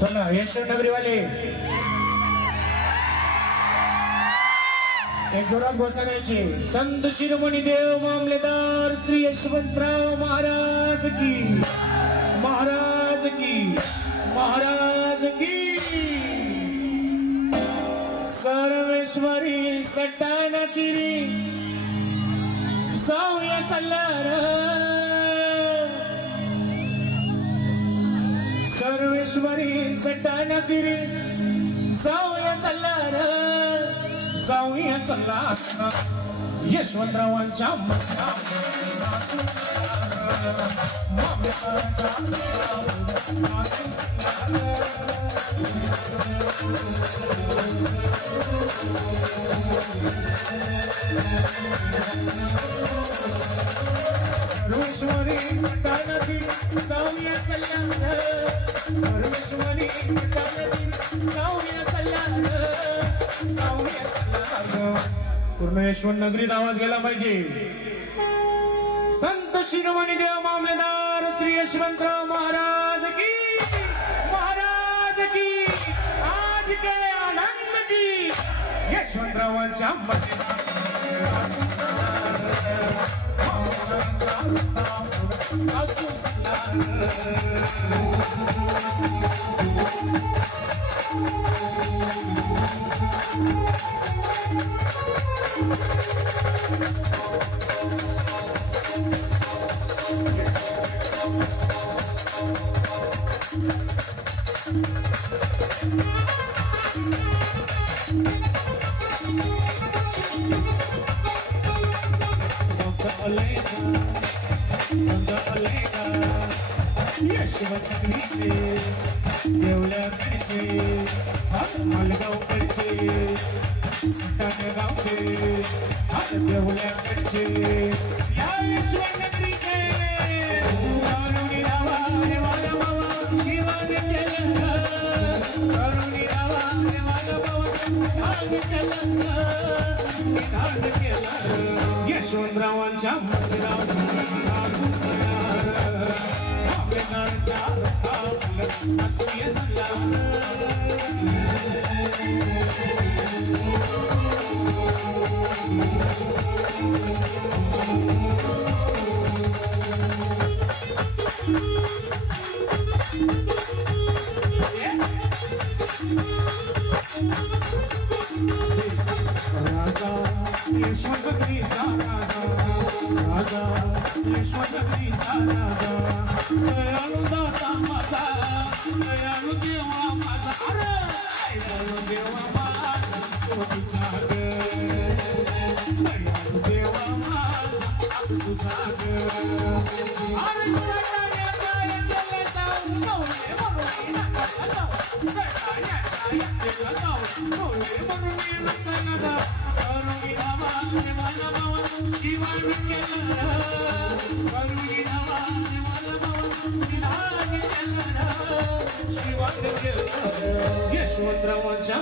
चला यशवंतनगरी वाले एक जोरात घोषणाची संत शिरोमणी देव मामलेदार श्री यशवंतराव महाराज की महाराज की महाराज की सर्वेश्वरी सटाना तिरी सावया चल्लार सर्वेश्वरी सटाना तिरी सावया चल्लार जाऊया चला यशवंतरावांच्या सर्वेश्वरी सटानदी जाऊया चला सर्वेश्वरी सटानदी जाऊया चला पूर्ण यशवंतनगरीत आवाज गेला पाहिजे संत शिरोमणी देव मामलेदार श्री यशवंतराव महाराज की आज के आनंद की यशवंतरावांच्या यशवंतनगरीचे देवळ्याकडचे मालगावकडचे सटाणा गावचे देवळ्याकडचे या यशवंतनगरीचे करुणी रावा देवाला बाबा शिवाने केलं करुणी रावा देवाला बाबा विधान केलं यशवंतरावांच्या मंदिरावर यशवंतनगरीचा राजा यशवंतनगरीचा राजा दयाळू दाता माझा दयाळू देवा माझा दयाळू देवा माझा तू सागर दयाळू देवा माझा तू सागर यशवंतरावांच्या